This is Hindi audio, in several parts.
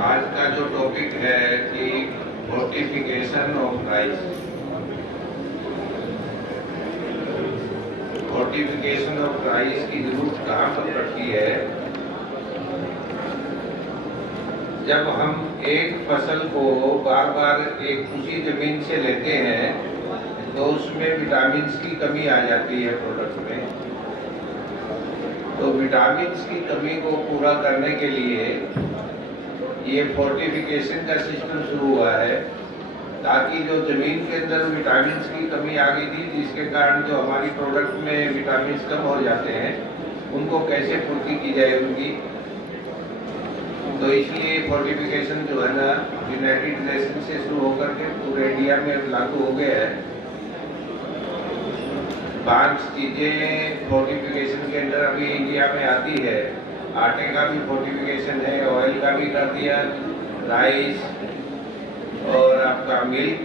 आज का जो टॉपिक है कि fortification of rice. Fortification of rice की जरूरत कहाँ पर पड़ती है? जब हम एक फसल को बार बार एक उसी जमीन से लेते हैं तो उसमें विटामिन्स की कमी आ जाती है प्रोडक्ट में। तो विटामिन्स की कमी को पूरा करने के लिए ये फोर्टिफिकेशन का सिस्टम शुरू हुआ है, ताकि जो जमीन के अंदर विटामिन्स की कमी आ गई थी, जिसके कारण जो हमारी प्रोडक्ट में विटामिन्स कम हो जाते हैं, उनको कैसे पूर्ति की जाए उनकी। तो इसलिए फोर्टिफिकेशन जो है ना, यूनाइटेड नेशन से शुरू होकर के पूरे इंडिया में लागू हो गया है। 5 चीजें फोर्टिफिकेशन के अंदर अभी इंडिया में आती है। आटे का भी फोर्टिफिकेशन है, ऑयल का भी कर दिया, राइस और आपका मिल्क।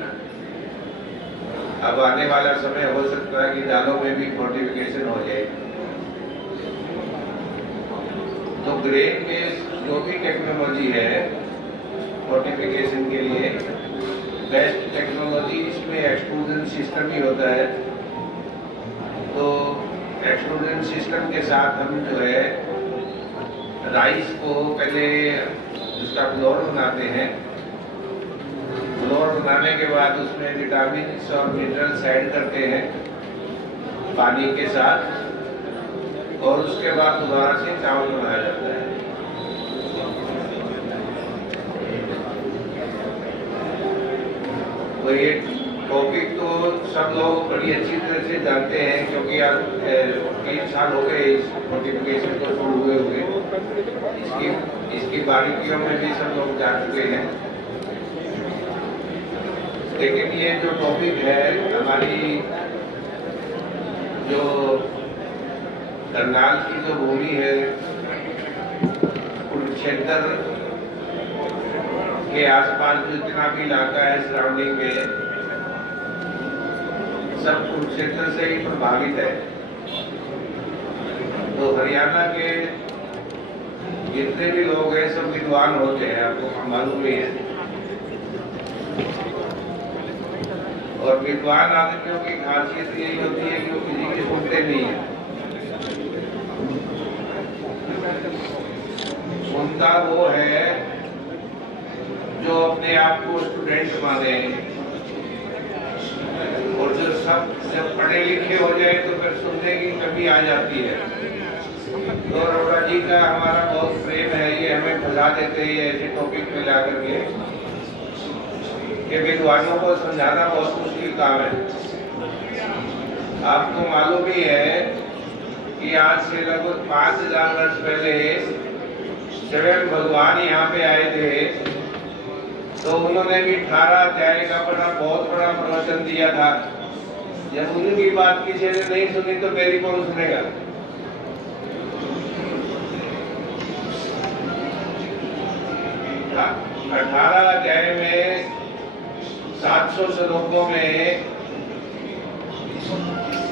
अब आने वाला समय हो सकता है कि दालों में भी फोर्टिफिकेशन हो जाए। तो ग्रेन बेस्ड जो भी टेक्नोलॉजी है फोर्टिफिकेशन के लिए, बेस्ट टेक्नोलॉजी, इसमें एक्सट्रूजन सिस्टम ही होता है। तो एक्सट्रूजन सिस्टम के साथ हम जो है राइस को पहले उसका फ्लोर बनाते हैं। फ्लोर बनाने के बाद उसमें विटामिन्स और मिनरल्स ऐड करते हैं पानी के साथ, और उसके बाद दोबारा से चावल बनाया जाता है। तो ये टॉपिक तो सब लोग बड़ी अच्छी तरह से जानते हैं, क्योंकि आज 3 साल हो गए इस फोर्टिफिकेशन को शुरू हुए। इसकी बारीकियों में भी सब लोग जा चुके हैं। लेकिन ये जो टॉपिक है, हमारी जो करनाल की जो भूमि है, कुरुक्षेत्र के आसपास जितना भी इलाका है सराउंडिंग में, सब कुरुक्षेत्र से ही प्रभावित है। तो हरियाणा के जितने भी लोग हैं सब विद्वान होते हैं, आपको मालूम ही है। और विद्वान आदमियों की खासियत यही होती है कि वो किसी की सुनते नहीं है। सुनता वो है जो अपने आप को स्टूडेंट माने, और जो सब जब पढ़े लिखे हो जाए तो फिर सुनने की कमी आ जाती है। तो अरोड़ा जी का हमारा बहुत प्रेम है, ये हमें फंसा देते हैं ऐसे टॉपिक में ला करके कि विद्वानों को समझाना बहुत मुश्किल काम है। आपको मालूम ही है कि आज से लगभग 5000 वर्ष पहले स्वयं भगवान यहाँ पे आए थे, तो उन्होंने भी 18 अध्याय का बहुत बड़ा प्रवचन दिया था। जब उनकी बात किसी ने नहीं सुनी तो मेरी कौन सुनेगा? 18 अध्याय में 700 श्लोकों में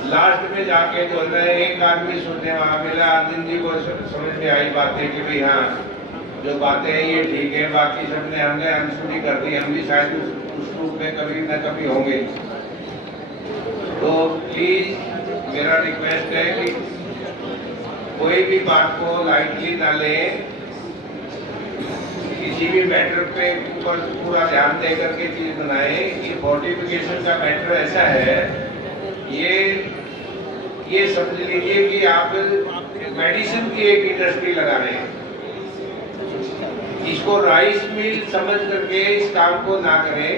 लास्ट में जाके जो है एक आदमी सुनने वाला मिला। अर्जुन जी को समझ में आई बातें कि भाई हाँ, जो बातें हैं ये ठीक है, बाकी सबने हमने अनसुनी कर दी, हम भी शायद उस रूप में कभी न कभी होंगे। तो प्लीज मेरा रिक्वेस्ट है कि कोई भी बात को लाइटली ना लें, किसी भी मैटर पे ऊपर पूरा ध्यान दे करके चीज बनाए। कि फोर्टिफिकेशन का मैटर ऐसा है, ये समझ लीजिए कि आप मेडिसिन की एक इंडस्ट्री लगा रहे हैं। इसको राइस मिल समझ करके इस काम को ना करें,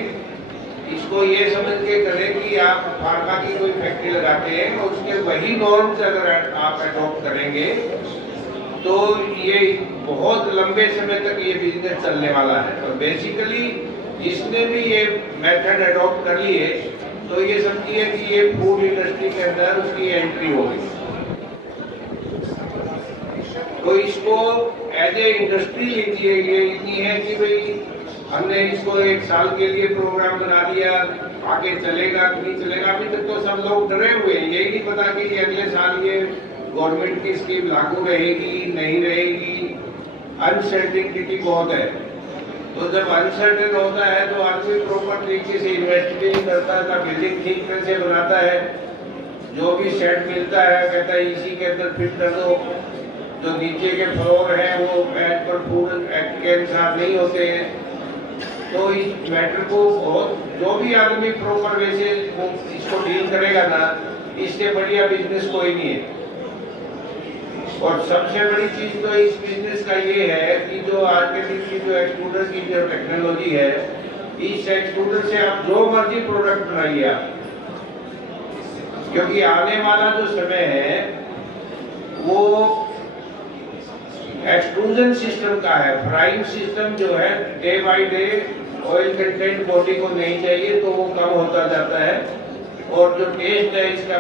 इसको ये समझ के करें कि आप फार्मा की कोई फैक्ट्री लगाते हैं और उसके वही नॉर्म्स अगर आप अडॉप्ट करेंगे तो ये बहुत लंबे समय तक ये बिजनेस चलने वाला है। और बेसिकली जिसने भी ये मेथड अडॉप्ट कर लिए तो ये समझिए कि ये फूड इंडस्ट्री के अंदर उसकी एंट्री होगी। तो इसको एज ए इंडस्ट्री लीजिए। ये इतनी है कि भाई हमने इसको 1 साल के लिए प्रोग्राम बना दिया, आगे चलेगा कि नहीं चलेगा। अभी तक तो सब लोग डरे हुए हैं, यही नहीं पता कि अगले साल ये गवर्नमेंट की स्कीम लागू रहेगी नहीं रहेगी। अनसर्टेनिटी बहुत है। तो जब अनसर्टेन होता है तो आदमी प्रॉपर तरीके से इन्वेस्ट भी नहीं करता, ना बिल्डिंग ठीक तरह से बनाता है, जो भी सेट मिलता है कहता है इसी के अंदर फिट कर दो, जो नीचे के फ्लोर हैं वो एज पर फूड एक्ट के अनुसार नहीं होते हैं। तो इस मैटर को बहुत, जो भी आदमी प्रॉपर वे से इसको डील करेगा ना, इससे बढ़िया बिजनेस कोई नहीं है। और सबसे बड़ी चीज तो इस बिजनेस का ये है कि जो आज के दिन की जो एक्सट्रूडर की जो टेक्नोलॉजी है, इस एक्सट्रूडर से आप जो मर्जी प्रोडक्ट बनाइए आप, क्योंकि आने वाला जो समय है वो एक्सट्रूजन सिस्टम का है। फ्राइंग सिस्टम जो है day by day oil content body को नहीं चाहिए तो वो कम होता जाता है, और जो टेस्ट है इसका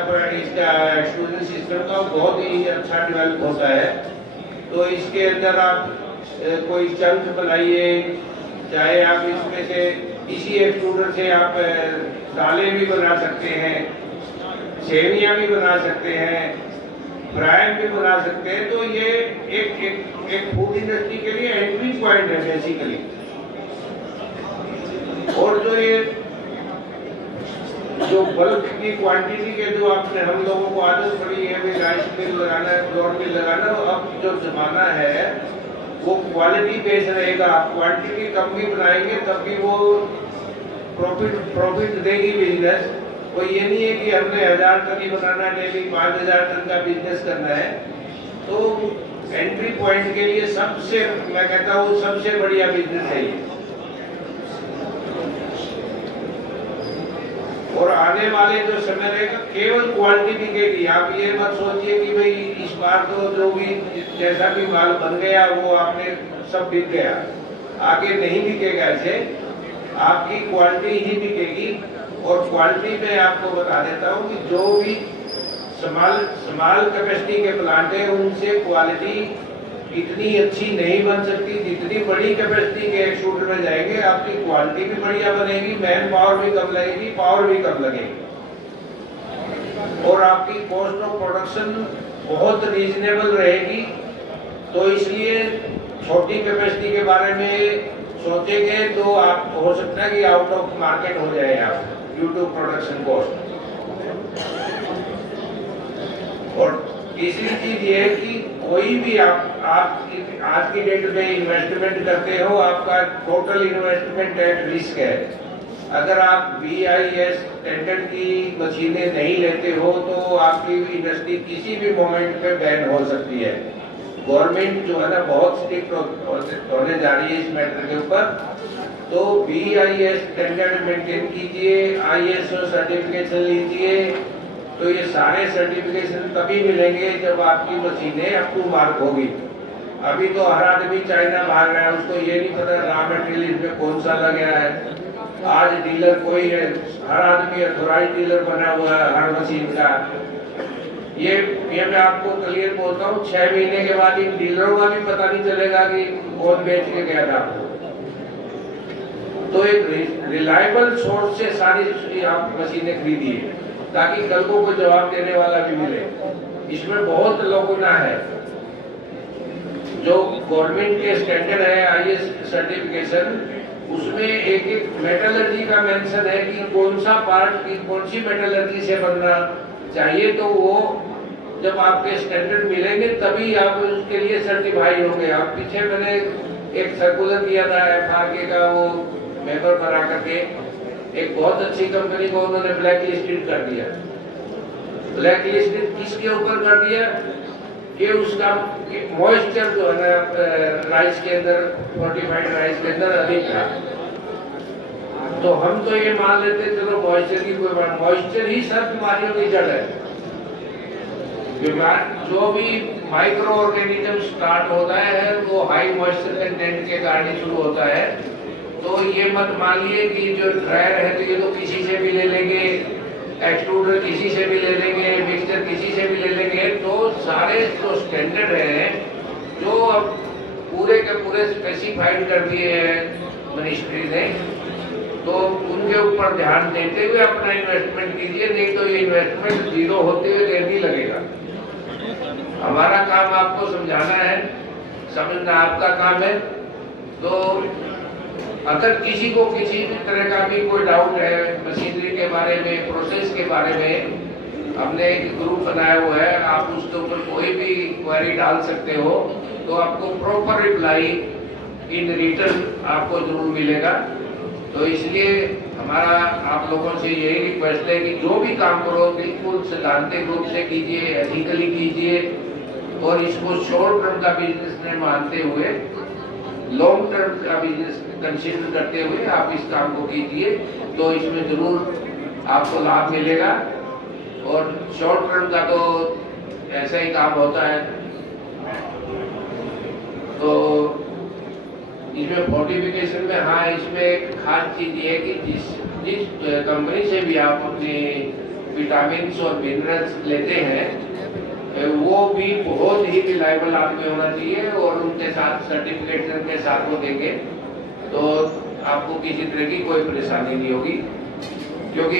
एक्सट्रूजन सिस्टम का बहुत ही अच्छा डेवलप होता है। तो इसके अंदर आप कोई चंक बनाइए, चाहे आप इसमें से इसी एक्सट्रूडर से आप दालें भी बना सकते हैं, सेवियां भी बना सकते हैं, फ्राई भी बना सकते हैं। तो ये एक फूड इंडस्ट्री के लिए एंट्री पॉइंट है बेसिकली। और जो बल्क की क्वांटिटी के जो आपने हम लोगों को आदत पड़ी है भी राइस मिल लगाना है, फ्लोर मिल लगाना, अब जो जमाना है वो क्वालिटी बेस्ड रहेगा। क्वांटिटी कम भी बनाएंगे तब भी वो प्रॉफिट देगी बिजनेस। वो ये नहीं है कि हमने 1000 टन ही बनाना, डेली 5000 टन का बिजनेस करना है। तो एंट्री पॉइंट के लिए सबसे, मैं कहता हूँ सबसे बढ़िया बिजनेस है ये। और आने वाले जो समय रहेगा केवल क्वालिटी बिकेगी। आप ये मत सोचिए कि भाई इस बार तो जो भी जैसा भी माल बन गया वो आपने सब बिक गया, आगे नहीं बिकेगा। ऐसे आपकी क्वालिटी ही बिकेगी। और क्वालिटी में आपको बता देता हूँ कि जो भी स्मॉल कैपेसिटी के प्लांट है उनसे क्वालिटी इतनी अच्छी नहीं बन सकती। जितनी बड़ी कैपेसिटी के एक्सट्रूडर में जाएंगे आपकी क्वालिटी भी बढ़िया बनेगी, मैन पावर भी कम लगेगी, पावर भी कम लगेगी, और आपकी कॉस्ट ऑफ प्रोडक्शन बहुत रीजनेबल रहेगी। तो इसलिए छोटी कैपेसिटी के बारे में सोचेंगे तो आप हो सकता है कि आउट ऑफ मार्केट हो जाए आप ड्यू टू प्रोडक्शन कॉस्ट। और तीसरी चीज ये है कि कोई भी आप आज की डेट में इन्वेस्टमेंट करते हो, आपका टोटल इन्वेस्टमेंट एट रिस्क है। अगर आप BIS स्टैंडर्ड की मशीनें नहीं लेते हो तो आपकी इंडस्ट्री किसी भी मोमेंट पे बैन हो सकती है। गवर्नमेंट जो है ना बहुत स्ट्रिक्ट होने जा रही है इस मैटर के ऊपर। तो BIS स्टैंडर्ड मेंटेन कीजिए, ISO सर्टिफिकेशन लीजिए। तो ये सारे सर्टिफिकेशन तभी मिलेंगे जब आपकी मशीनें अप टू मार्क होगी। अभी तो हर आदमी चाइना भाग रहा है, उसको ये नहीं पता रॉ मटेरियल में कौन सा लगा है। आज डीलर कोई है, हर आदमी ऑथोराइज डीलर बना हुआ है हर मशीन का। ये मैं आपको क्लियर बोलता हूँ, 6 महीने के बाद इन डीलरों का भी पता नहीं चलेगा कि कौन बेच के गया था। तो एक रिलायबल सोर्स से सारी आप मशीनें खरीदिए ताकि कल को कोई जवाब देने वाला भी मिले। इसमें बहुत लोगों है जो गवर्नमेंट के स्टैंडर्ड है IS सर्टिफिकेशन, उसमें एक मेटलर्जी का मेंशन है कि कौन सा पार्ट की कौन सी मेटलर्जी से बनना चाहिए। तो वो जब आपके स्टैंडर्ड मिलेंगे तभी आप उसके लिए सर्टिफाई होंगे। आप पीछे मैंने एक सर्कुलर दिया था FRK का, वो मेंबर बना करके एक बहुत अच्छी कंपनी को उन्होंने ब्लैक लिस्टेड कर दिया। ब्लैक लिस्टेड किसके ऊपर कर दिया कि उसका मॉइस्चर जो है ना राइस के अंदर, फोर्टिफाइड राइस के अंदर अधिक था। तो हम तो ये मान लेते चलो मॉइस्चर की कोई बात, मॉइस्चर ही सब बीमारियों की जड़ है। जो भी माइक्रो ऑर्गेनिज्म स्टार्ट होता है वो हाई मॉइस्चर कंटेंट के कारण ही शुरू होता है। तो ये मत मान लिए कि जो ड्रायर है तो ये तो किसी से भी ले लेंगे, एक्सट्रूडर किसी से भी ले लेंगे, मिक्सचर किसी से भी ले लेंगे। तो सारे जो स्टैंडर्ड हैं जो अब पूरे के पूरे स्पेसिफाइड कर दिए हैं मिनिस्ट्री ने, तो उनके ऊपर ध्यान देते हुए अपना इन्वेस्टमेंट कीजिए, नहीं तो ये इन्वेस्टमेंट जीरो होते हुए देर नहीं लगेगा। हमारा काम आपको समझाना है, समझना आपका काम है। तो अगर किसी को किसी भी तरह का भी कोई डाउट है मशीनरी के बारे में, प्रोसेस के बारे में, हमने एक ग्रुप बनाया हुआ है, आप उसके ऊपर कोई भी क्वेरी डाल सकते हो, तो आपको प्रॉपर रिप्लाई इन रिटर्न आपको जरूर मिलेगा। तो इसलिए हमारा आप लोगों से यही रिक्वेस्ट है कि जो भी काम करो बिल्कुल सैद्धांतिक रूप से कीजिए, एथिकली कीजिए, और इसको शॉर्ट टर्म का बिजनेस में मानते हुए लॉन्ग टर्म का बिजनेस कंसीडर करते हुए आप इस काम को कीजिए, तो इसमें जरूर आपको लाभ मिलेगा। और शॉर्ट टर्म का तो ऐसा ही काम होता है। तो इसमें फोर्टिफिकेशन में, हाँ, इसमें एक खास चीज ये है कि जिस कंपनी से भी आप अपने विटामिन और मिनरल्स लेते हैं वो भी बहुत ही रिलायबल आदमी होना चाहिए, और उनके साथ सर्टिफिकेशन के साथ वो देंगे, तो आपको किसी तरह की कोई परेशानी नहीं होगी। क्योंकि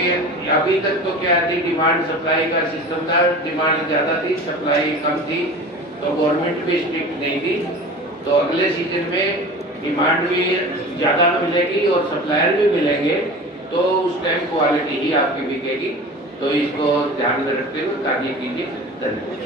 अभी तक तो क्या थी, डिमांड सप्लाई का सिस्टम था, डिमांड ज़्यादा थी, सप्लाई कम थी, तो गवर्नमेंट भी स्ट्रिक्ट नहीं थी। तो अगले सीजन में डिमांड भी ज़्यादा मिलेगी और सप्लायर भी मिलेंगे, तो उस टाइम क्वालिटी ही आपकी बिकेगी। तो इसको ध्यान में रखते हुए कार्य कीजिए। धन्यवाद।